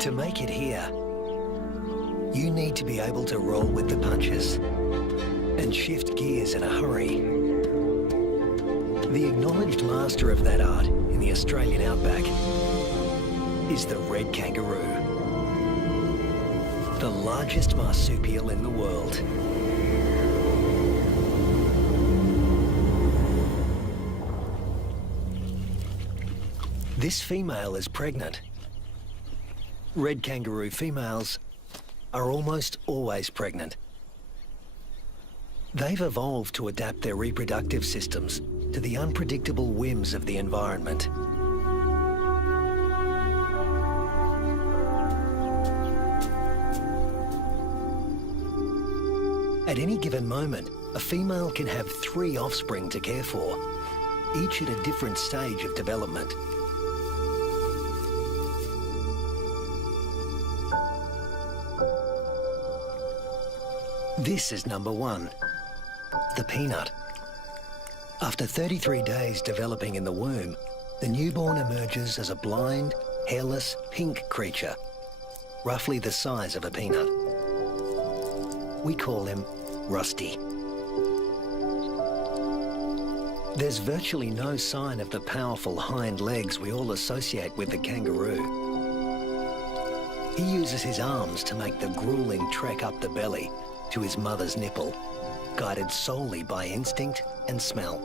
To make it here, you need to be able to roll with the punches and shift gears in a hurry. The acknowledged master of that art in the Australian outback is the red kangaroo, the largest marsupial in the world. This female is pregnant. Red kangaroo females are almost always pregnant. They've evolved to adapt their reproductive systems to the unpredictable whims of the environment. At any given moment, a female can have 3 offspring to care for, each at a different stage of development. This is number 1, the peanut. After 33 days developing in the womb, the newborn emerges as a blind, hairless, pink creature, roughly the size of a peanut. We call him Rusty. There's virtually no sign of the powerful hind legs we all associate with the kangaroo. He uses his arms to make the grueling trek up the belly to his mother's nipple, guided solely by instinct and smell.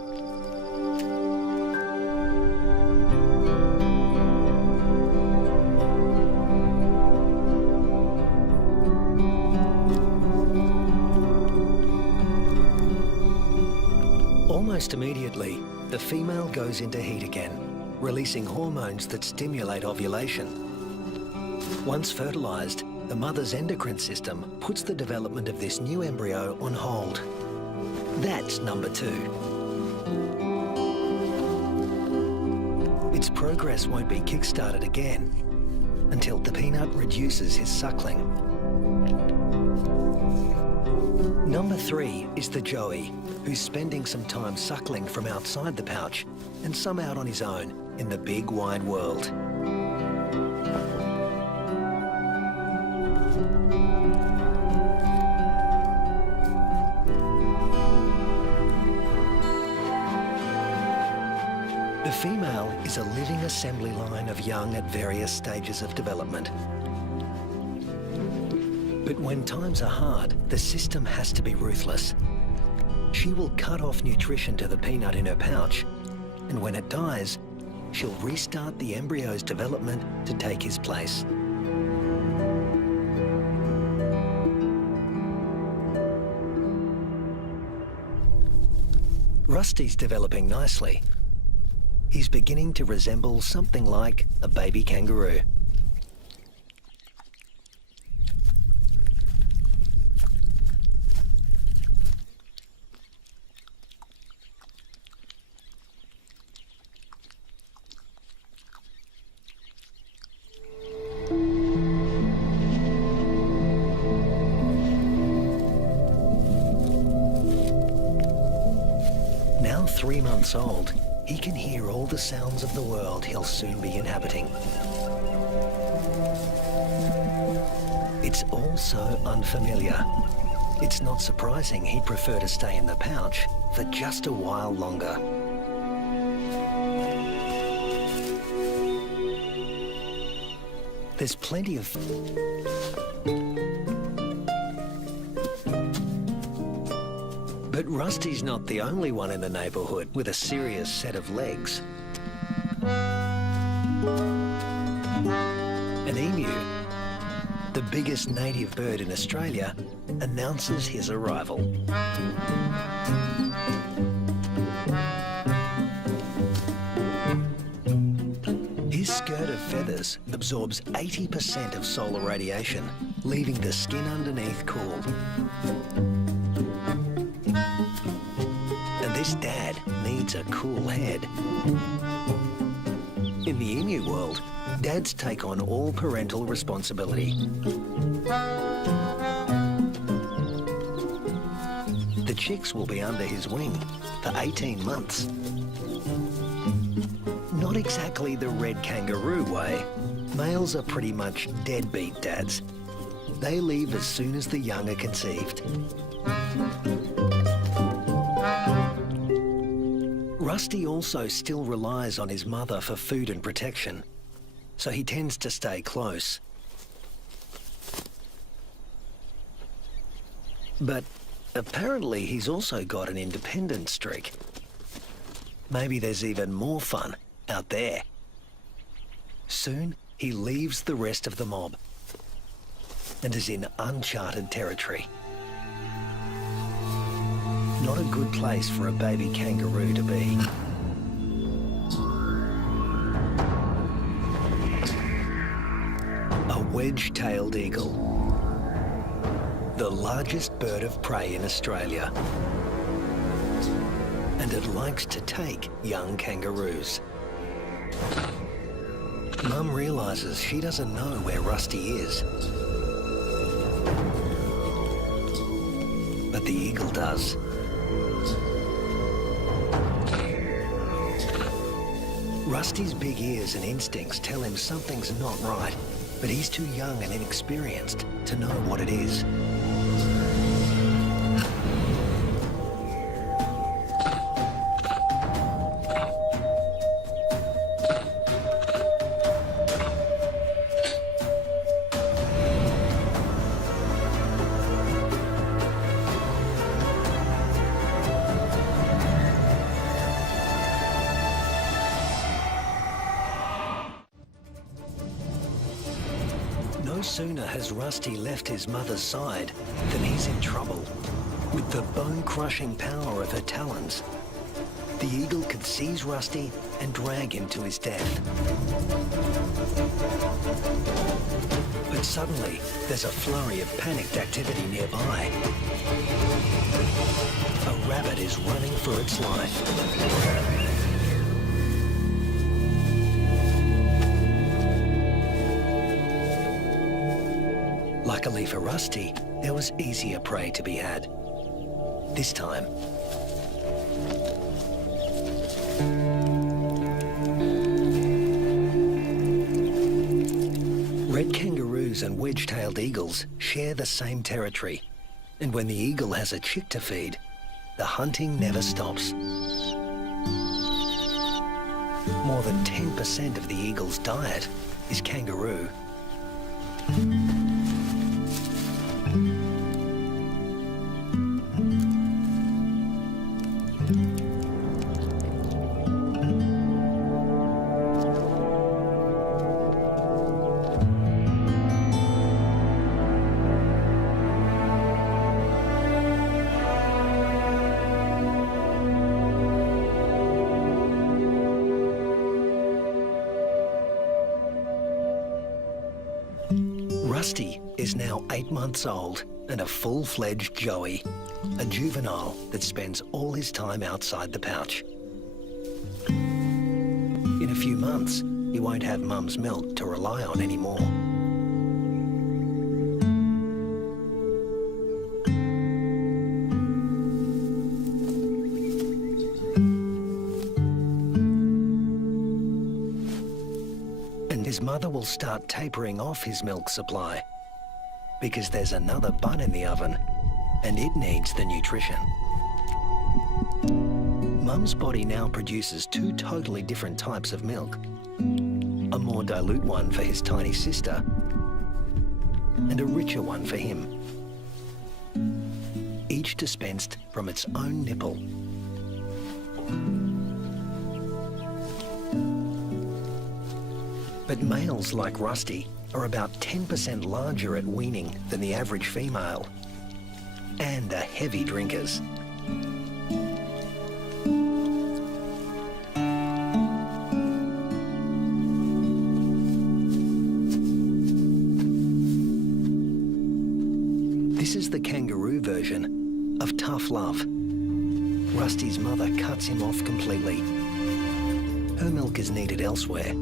Almost immediately, the female goes into heat again, releasing hormones that stimulate ovulation. Once fertilized, the mother's endocrine system puts the development of this new embryo on hold. That's number 2. Its progress won't be kick-started again until the peanut reduces his suckling. Number 3 is the joey, who's spending some time suckling from outside the pouch and some out on his own in the big wide world. The female is a living assembly line of young at various stages of development. But when times are hard, the system has to be ruthless. She will cut off nutrition to the peanut in her pouch, and when it dies, she'll restart the embryo's development to take his place. Rusty's developing nicely. He's beginning to resemble something like a baby kangaroo. Now 3 months old, he can hear all the sounds of the world he'll soon be inhabiting. It's all so unfamiliar. It's not surprising he'd prefer to stay in the pouch for just a while longer. There's plenty of... But Rusty's not the only one in the neighbourhood with a serious set of legs. An emu, the biggest native bird in Australia, announces his arrival. His skirt of feathers absorbs 80% of solar radiation, leaving the skin underneath cool. This dad needs a cool head. In the emu world, dads take on all parental responsibility. The chicks will be under his wing for 18 months. Not not exactly the red kangaroo way. Males are pretty much deadbeat dads. They leave as soon as the young are conceived. Rusty also still relies on his mother for food and protection, so he tends to stay close. But apparently he's also got an independent streak. Maybe there's even more fun out there. Soon he leaves the rest of the mob and is in uncharted territory. Not a good place for a baby kangaroo to be. A wedge-tailed eagle, the largest bird of prey in Australia. And it likes to take young kangaroos. Mum realises she doesn't know where Rusty is. But the eagle does. Rusty's big ears and instincts tell him something's not right, but he's too young and inexperienced to know what it is. No sooner has Rusty left his mother's side than he's in trouble. With the bone-crushing power of her talons, the eagle could seize Rusty and drag him to his death. But suddenly, there's a flurry of panicked activity nearby. A rabbit is running for its life. Luckily for Rusty, there was easier prey to be had. This time, red kangaroos and wedge-tailed eagles share the same territory. And when the eagle has a chick to feed, the hunting never stops. More than 10% of the eagle's diet is kangaroo. Rusty is now 8 months old and a full-fledged joey, a juvenile that spends all his time outside the pouch. In a few months, he won't have Mum's milk to rely on anymore. His mother will start tapering off his milk supply because there's another bun in the oven and it needs the nutrition. Mum's body now produces 2 totally different types of milk. A more dilute one for his tiny sister and a richer one for him. Each dispensed from its own nipple. But males like Rusty are about 10% larger at weaning than the average female, and are heavy drinkers. This is the kangaroo version of tough love. Rusty's mother cuts him off completely. Her milk is needed elsewhere.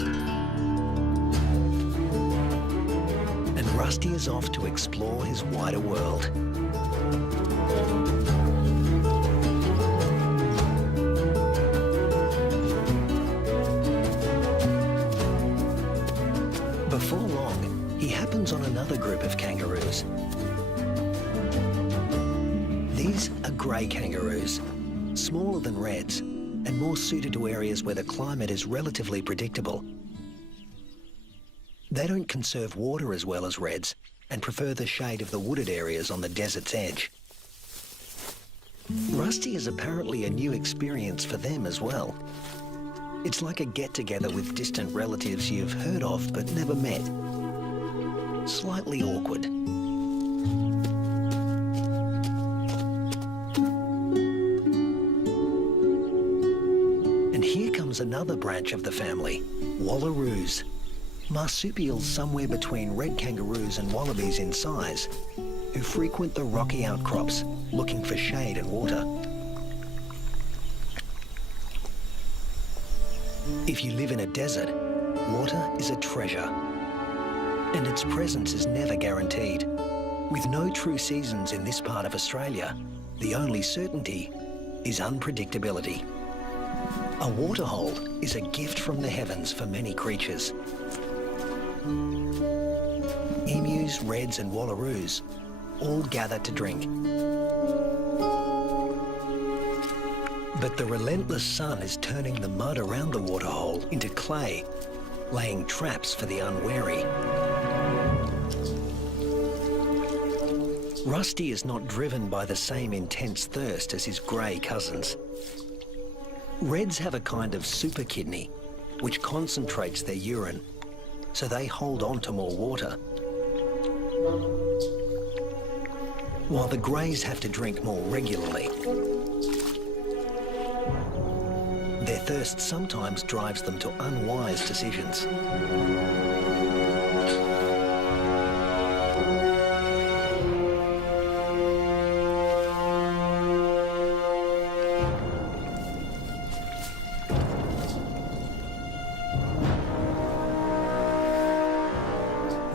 Rusty is off to explore his wider world. Before long, he happens on another group of kangaroos. These are grey kangaroos, smaller than reds and more suited to areas where the climate is relatively predictable. They don't conserve water as well as reds and prefer the shade of the wooded areas on the desert's edge. Rusty is apparently a new experience for them as well. It's like a get-together with distant relatives you've heard of but never met. Slightly awkward. And here comes another branch of the family, wallaroos. Marsupials somewhere between red kangaroos and wallabies in size, who frequent the rocky outcrops looking for shade and water. If you live in a desert, water is a treasure, and its presence is never guaranteed. With no true seasons in this part of Australia, the only certainty is unpredictability. A waterhole is a gift from the heavens for many creatures. Emus, reds and wallaroos all gather to drink. But the relentless sun is turning the mud around the waterhole into clay, laying traps for the unwary. Rusty is not driven by the same intense thirst as his grey cousins. Reds have a kind of super kidney, which concentrates their urine, so they hold on to more water. While the greys have to drink more regularly. Their thirst sometimes drives them to unwise decisions.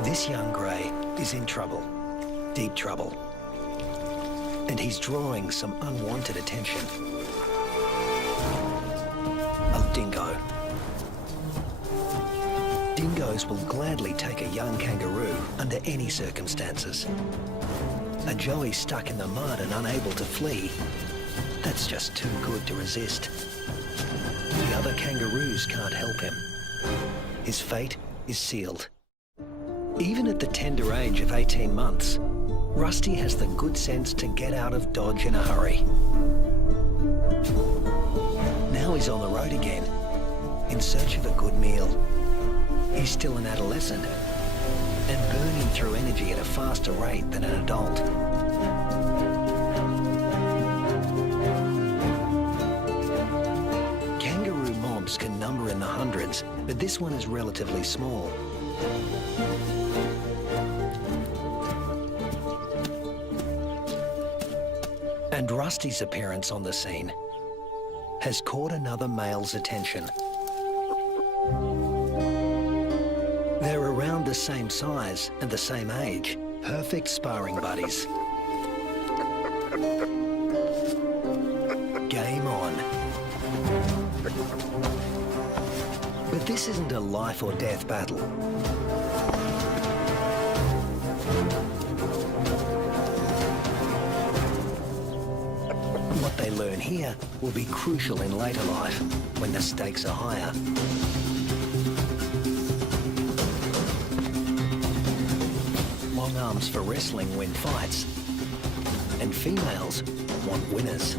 This young grey is in trouble, deep trouble, and he's drawing some unwanted attention. A dingo. Dingoes will gladly take a young kangaroo under any circumstances. A joey stuck in the mud and unable to flee, that's just too good to resist. The other kangaroos can't help him. His fate is sealed. Even at the tender age of 18 months, Rusty has the good sense to get out of Dodge in a hurry. Now he's on the road again, in search of a good meal. He's still an adolescent and burning through energy at a faster rate than an adult. Kangaroo mobs can number in the hundreds, but this one is relatively small. And Rusty's appearance on the scene has caught another male's attention. They're around the same size and the same age, perfect sparring buddies. Game on. But this isn't a life or death battle. What they learn here will be crucial in later life, when the stakes are higher. Long arms for wrestling win fights, and females want winners.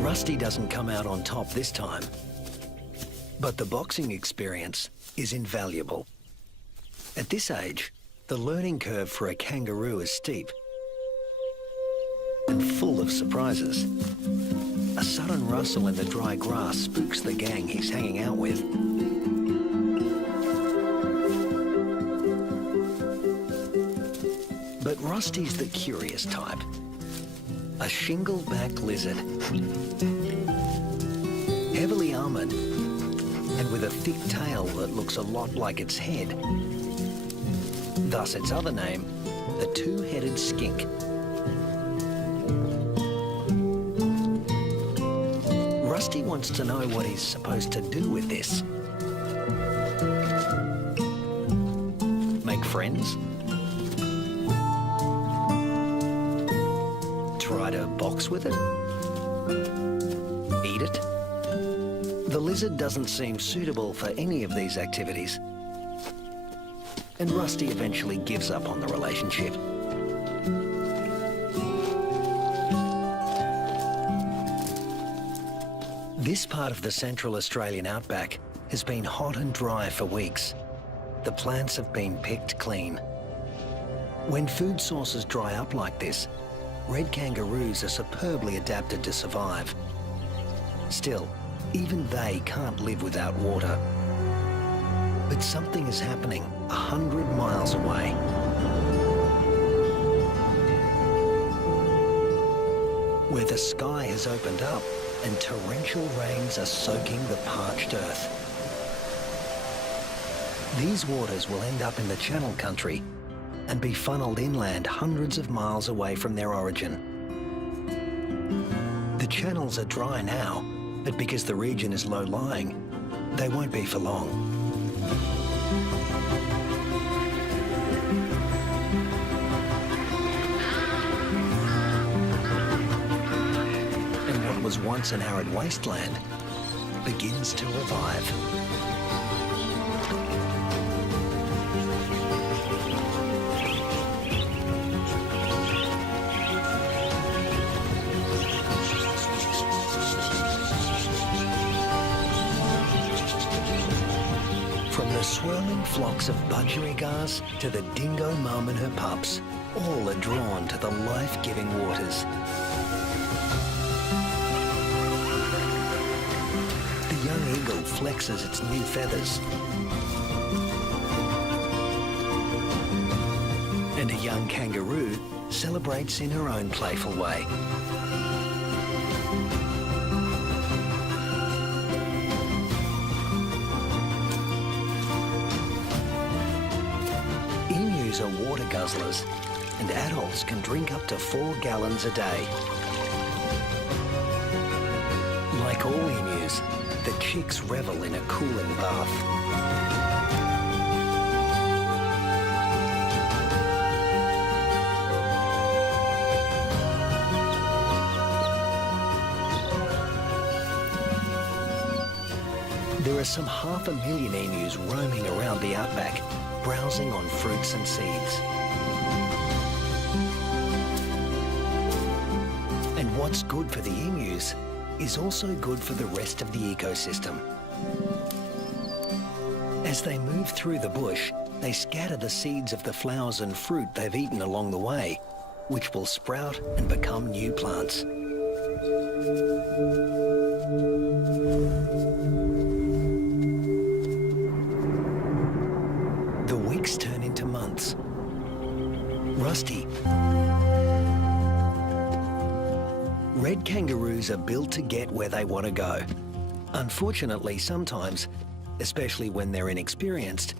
Rusty doesn't come out on top this time, but the boxing experience is invaluable. At this age, the learning curve for a kangaroo is steep and full of surprises. A sudden rustle in the dry grass spooks the gang he's hanging out with. But Rusty's the curious type. a shingle-backed lizard. Heavily armoured and with a thick tail that looks a lot like its head. Thus its other name, the two-headed skink. Rusty wants to know what he's supposed to do with this. Make friends? Try to box with it? Eat it? The lizard doesn't seem suitable for any of these activities. And Rusty eventually gives up on the relationship. This part of the Central Australian outback has been hot and dry for weeks. The plants have been picked clean. When food sources dry up like this, red kangaroos are superbly adapted to survive. Still, even they can't live without water. But something is happening 100 miles away. Where the sky has opened up and torrential rains are soaking the parched earth. These waters will end up in the Channel Country and be funneled inland hundreds of miles away from their origin. The channels are dry now, but because the region is low-lying, they won't be for long. And what was once an arid wasteland begins to revive. From the swirling flocks of budgerigars to the dingo mum and her pups, all are drawn to the life-giving waters. The young eagle flexes its new feathers. And a young kangaroo celebrates in her own playful way. Emus are water guzzlers, and adults can drink up to 4 gallons a day. Like all emus, the chicks revel in a cooling bath. There are some 500,000 emus roaming around the outback, browsing on fruits and seeds. And what's good for the emus is also good for the rest of the ecosystem. As they move through the bush, they scatter the seeds of the flowers and fruit they've eaten along the way, which will sprout and become new plants. The weeks turn into months. Rusty. Red kangaroos are built to get where they want to go. Unfortunately, sometimes, especially when they're inexperienced,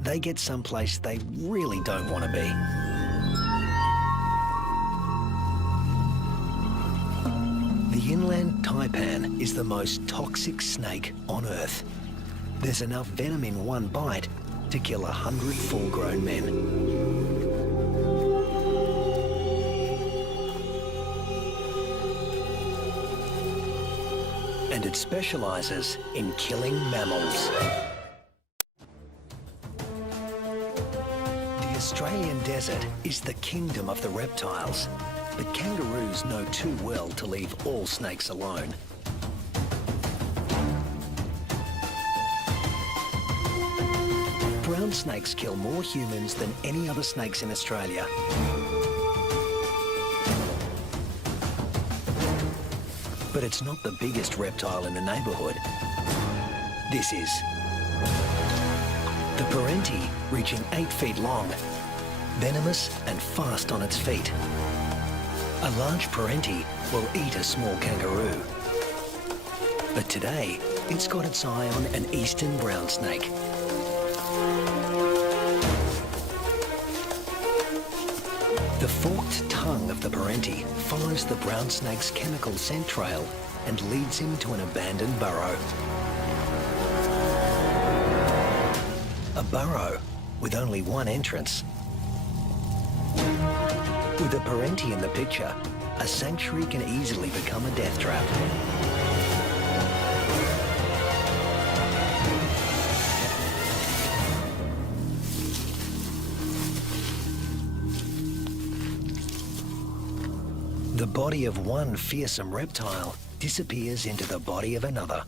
they get someplace they really don't want to be. The inland taipan is the most toxic snake on Earth. There's enough venom in one bite to kill 100 full-grown men. And it specialises in killing mammals. The Australian desert is the kingdom of the reptiles, but kangaroos know too well to leave all snakes alone. Brown snakes kill more humans than any other snakes in Australia. But it's not the biggest reptile in the neighbourhood. This is. The parenti, reaching 8 feet long, venomous and fast on its feet. A large parenti will eat a small kangaroo. But today, it's got its eye on an eastern brown snake. The forked tongue of the parenti follows the brown snake's chemical scent trail and leads him to an abandoned burrow. A burrow with only one entrance. With a parenti in the picture, a sanctuary can easily become a death trap. The body of one fearsome reptile disappears into the body of another.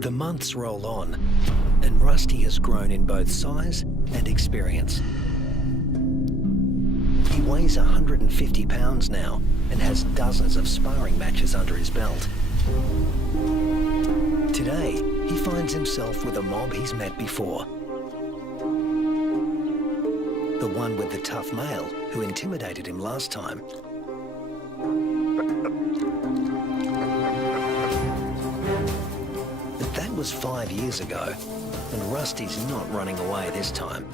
The months roll on, and Rusty has grown in both size and experience. He weighs 150 pounds now and has dozens of sparring matches under his belt. Today, he finds himself with a mob he's met before. The one with the tough male who intimidated him last time. But that was 5 years ago, and Rusty's not running away this time.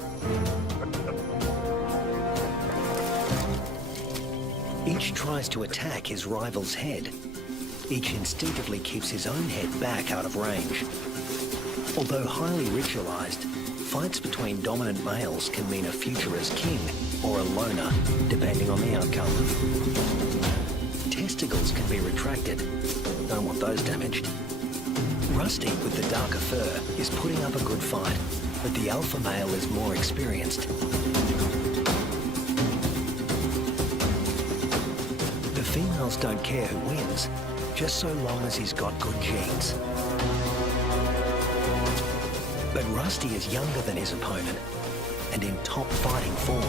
Each tries to attack his rival's head. Each instinctively keeps his own head back out of range. Although highly ritualized, fights between dominant males can mean a future as king or a loner, depending on the outcome. Testicles can be retracted. Don't want those damaged. Rusty, with the darker fur, is putting up a good fight, but the alpha male is more experienced. Females don't care who wins, just so long as he's got good genes. But Rusty is younger than his opponent and in top fighting form.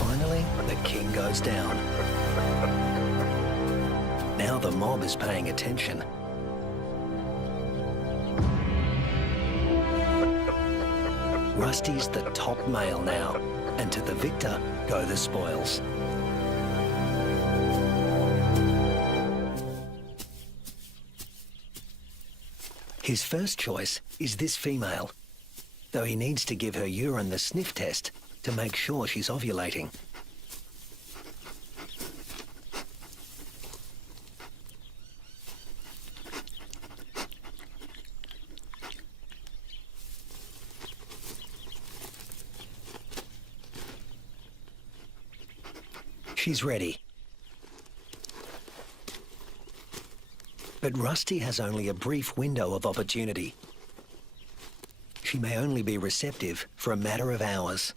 Finally, the king goes down. Now the mob is paying attention. Rusty's the top male now, and to the victor go the spoils. His first choice is this female, though he needs to give her urine the sniff test to make sure she's ovulating. She's ready. But Rusty has only a brief window of opportunity. She may only be receptive for a matter of hours.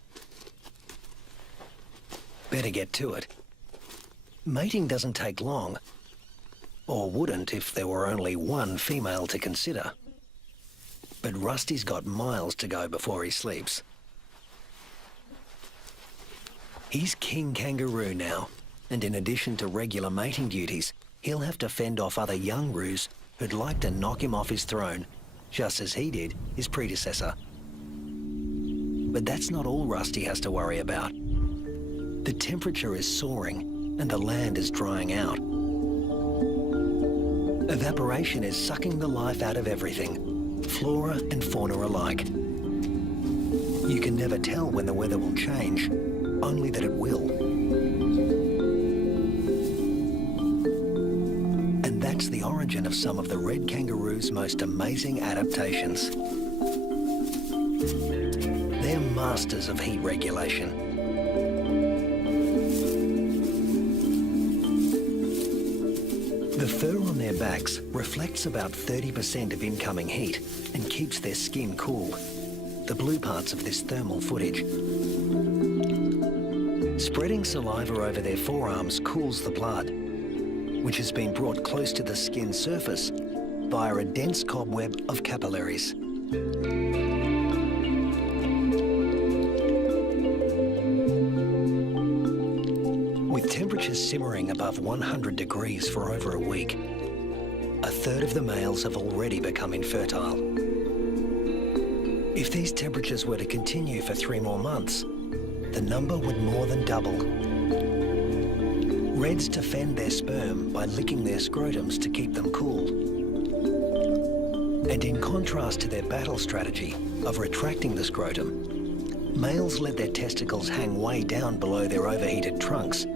Better get to it. Mating doesn't take long, or wouldn't if there were only one female to consider. But Rusty's got miles to go before he sleeps. He's King Kangaroo now, and in addition to regular mating duties, he'll have to fend off other young roos who'd like to knock him off his throne, just as he did his predecessor. But that's not all Rusty has to worry about. The temperature is soaring and the land is drying out. Evaporation is sucking the life out of everything, flora and fauna alike. You can never tell when the weather will change, only that it will. And that's the origin of some of the red kangaroo's most amazing adaptations. They're masters of heat regulation. The fur on their backs reflects about 30% of incoming heat and keeps their skin cool, the blue parts of this thermal footage. Spreading saliva over their forearms cools the blood, which has been brought close to the skin surface via a dense cobweb of capillaries. With temperatures simmering above 100 degrees for over a week, a third of the males have already become infertile. If these temperatures were to continue for 3 more months, the number would more than double. Reds defend their sperm by licking their scrotums to keep them cool. And in contrast to their battle strategy of retracting the scrotum, males let their testicles hang way down below their overheated trunks,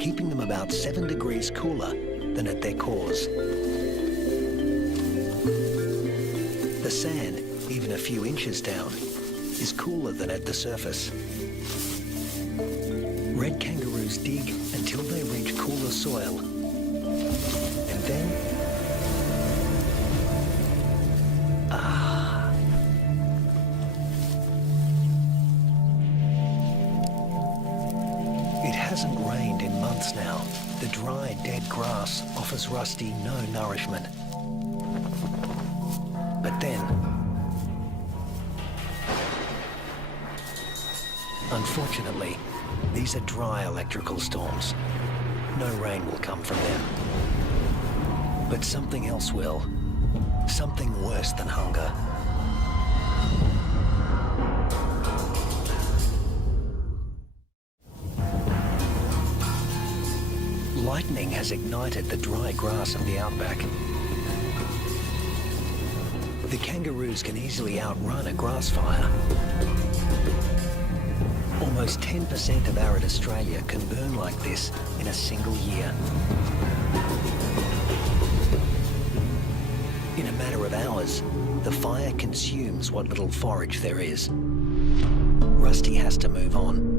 keeping them about 7 degrees cooler than at their cores. The sand, even a few inches down, is cooler than at the surface. Red kangaroos dig until they reach cooler soil, and then it hasn't rained in months now. The dry, dead grass offers Rusty no nourishment. But then, unfortunately, these are dry electrical storms. No rain will come from them. But something else will. Something worse than hunger. Lightning has ignited the dry grass of the outback. The kangaroos can easily outrun a grass fire. Almost 10% of arid Australia can burn like this in a single year. In a matter of hours, the fire consumes what little forage there is. Rusty has to move on.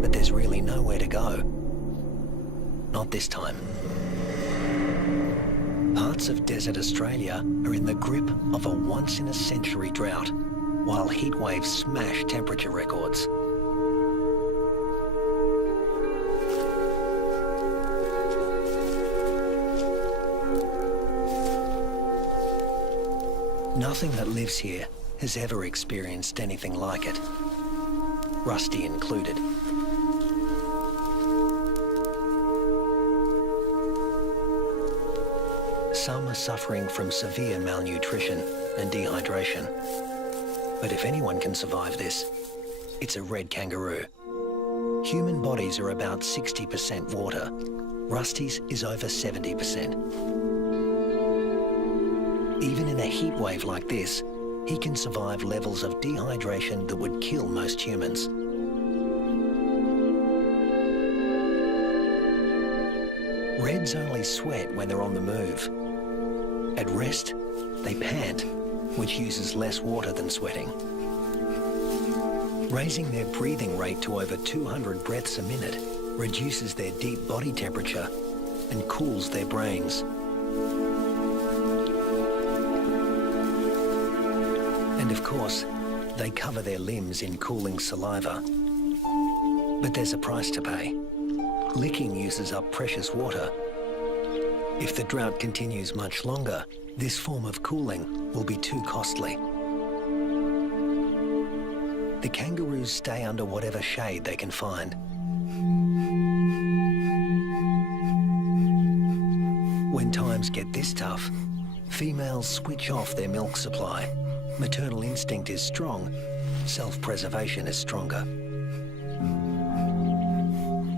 But there's really nowhere to go. Not this time. Parts of desert Australia are in the grip of a once-in-a-century drought, while heat waves smash temperature records. Nothing that lives here has ever experienced anything like it, Rusty included. Some are suffering from severe malnutrition and dehydration. But if anyone can survive this, it's a red kangaroo. Human bodies are about 60% water. Rusty's is over 70%. Even in a heat wave like this, he can survive levels of dehydration that would kill most humans. Reds only sweat when they're on the move. At rest, they pant, which uses less water than sweating. Raising their breathing rate to over 200 breaths a minute reduces their deep body temperature and cools their brains. And of course, they cover their limbs in cooling saliva. But there's a price to pay. Licking uses up precious water. If the drought continues much longer, this form of cooling will be too costly. The kangaroos stay under whatever shade they can find. When times get this tough, females switch off their milk supply. Maternal instinct is strong, self-preservation is stronger.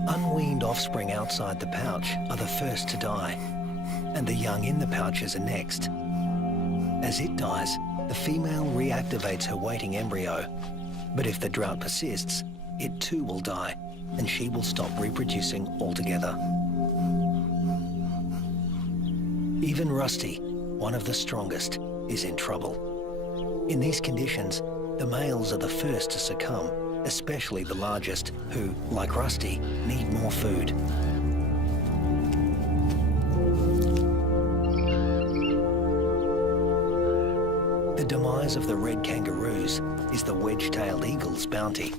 Unweaned offspring outside the pouch are the first to die, and the young in the pouches are next. As it dies, the female reactivates her waiting embryo, but if the drought persists, it too will die, and she will stop reproducing altogether. Even Rusty, one of the strongest, is in trouble. In these conditions, the males are the first to succumb, especially the largest, who, like Rusty, need more food. The demise of the red kangaroos is the wedge-tailed eagle's bounty.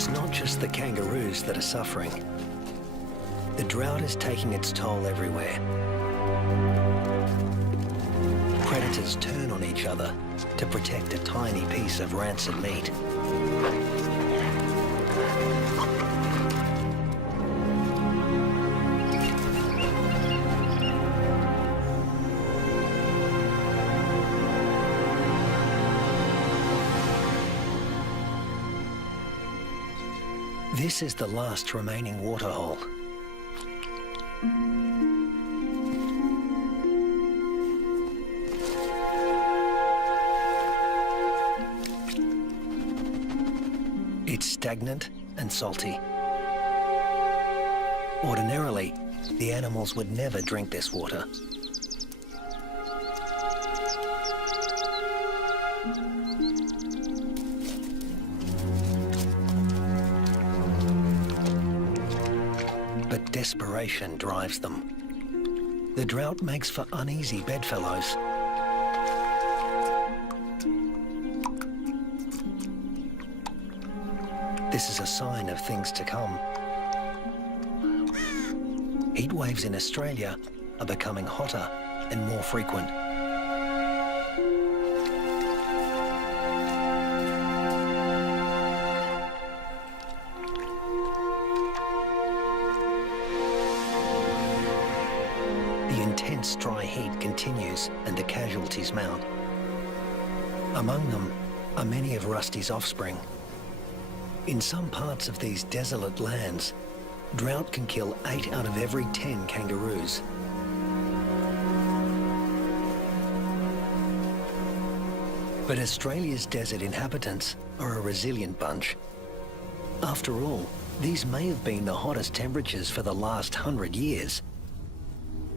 it's not just the kangaroos that are suffering. The drought is taking its toll everywhere. Predators turn on each other to protect a tiny piece of rancid meat. This is the last remaining waterhole. It's stagnant and salty. Ordinarily, the animals would never drink this water. But desperation drives them. The drought makes for uneasy bedfellows. This is a sign of things to come. Heat waves in Australia are becoming hotter and more frequent. The intense dry heat continues and the casualties mount. Among them are many of Rusty's offspring. In some parts of these desolate lands, drought can kill 8 out of every 10 kangaroos. But Australia's desert inhabitants are a resilient bunch. After all, these may have been the hottest temperatures for the last 100 years.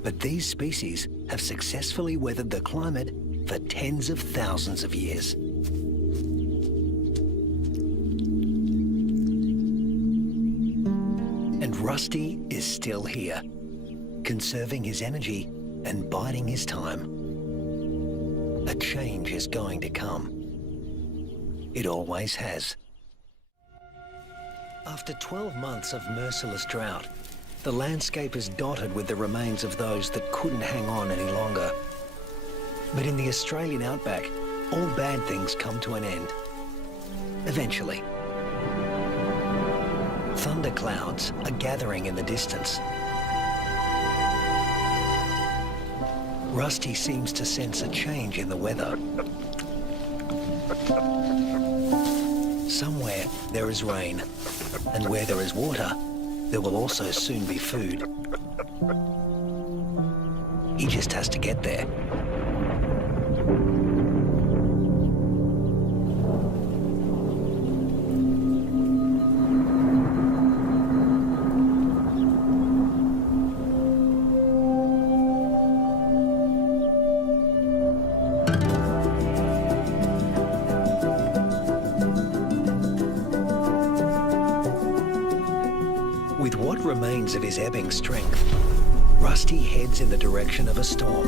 But these species have successfully weathered the climate for tens of thousands of years. And Rusty is still here, conserving his energy and biding his time. A change is going to come. It always has. After 12 months of merciless drought, the landscape is dotted with the remains of those that couldn't hang on any longer. But in the Australian outback, all bad things come to an end. Eventually. Thunderclouds are gathering in the distance. Rusty seems to sense a change in the weather. Somewhere there is rain, and where there is water, there will also soon be food. He just has to get there. With what remains of his ebbing strength, Rusty heads in the direction of a storm.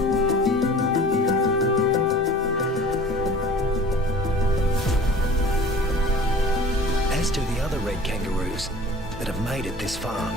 As do the other red kangaroos that have made it this far.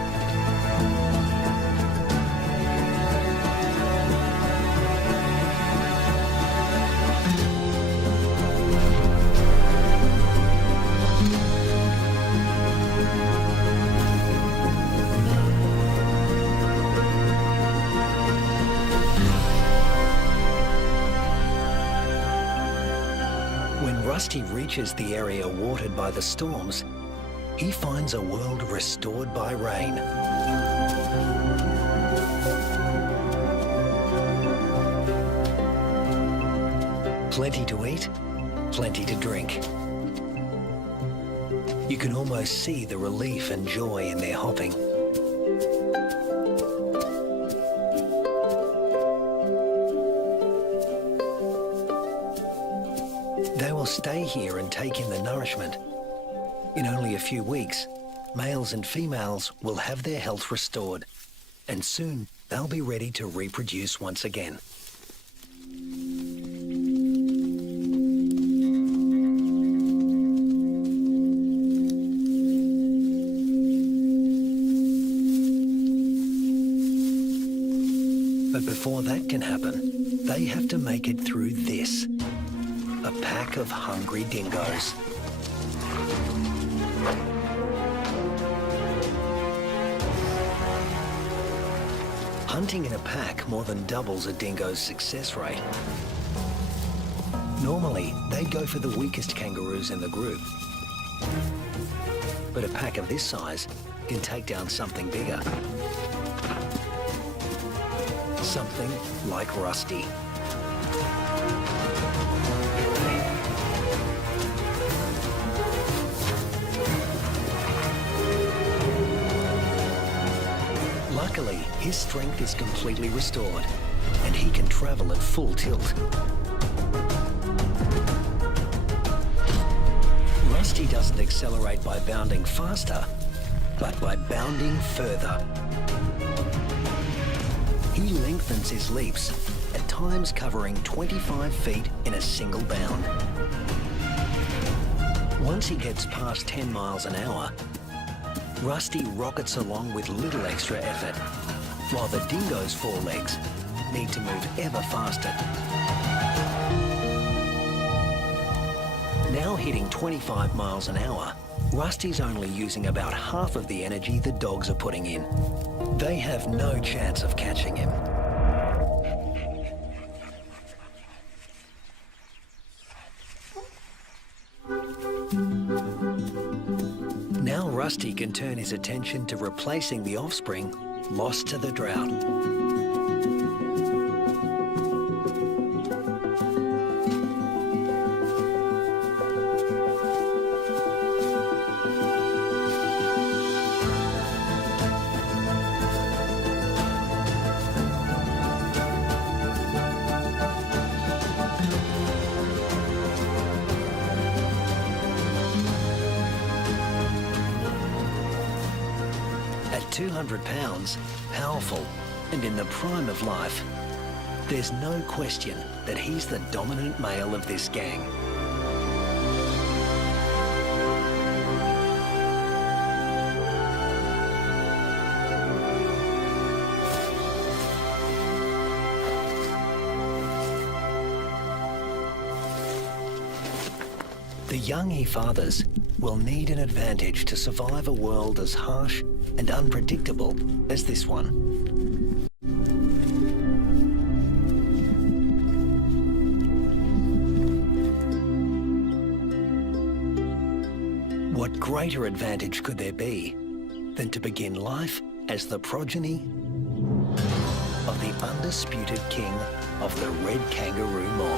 When Rusty reaches the area watered by the storms, he finds a world restored by rain. Plenty to eat, plenty to drink. You can almost see the relief and joy in their hopping. They will stay here and take in the nourishment. In only a few weeks, males and females will have their health restored, and soon they'll be ready to reproduce once again. But before that can happen, they have to make it through this. A pack of hungry dingoes. Hunting in a pack more than doubles a dingo's success rate. Normally, they go for the weakest kangaroos in the group. But a pack of this size can take down something bigger. Something like Rusty. Luckily, his strength is completely restored, and he can travel at full tilt. Rusty doesn't accelerate by bounding faster, but by bounding further. He lengthens his leaps, at times covering 25 feet in a single bound. Once he gets past 10 miles an hour, Rusty rockets along with little extra effort, while the dingo's forelegs need to move ever faster. Now hitting 25 miles an hour, Rusty's only using about half of the energy the dogs are putting in. They have no chance of catching him. Now Rusty can turn his attention to replacing the offspring lost to the drought. At 200 pounds, powerful, and in the prime of life, there's no question that he's the dominant male of this gang. The young he fathers will need an advantage to survive a world as harsh and unpredictable as this one. What greater advantage could there be than to begin life as the progeny of the undisputed king of the red kangaroo mob?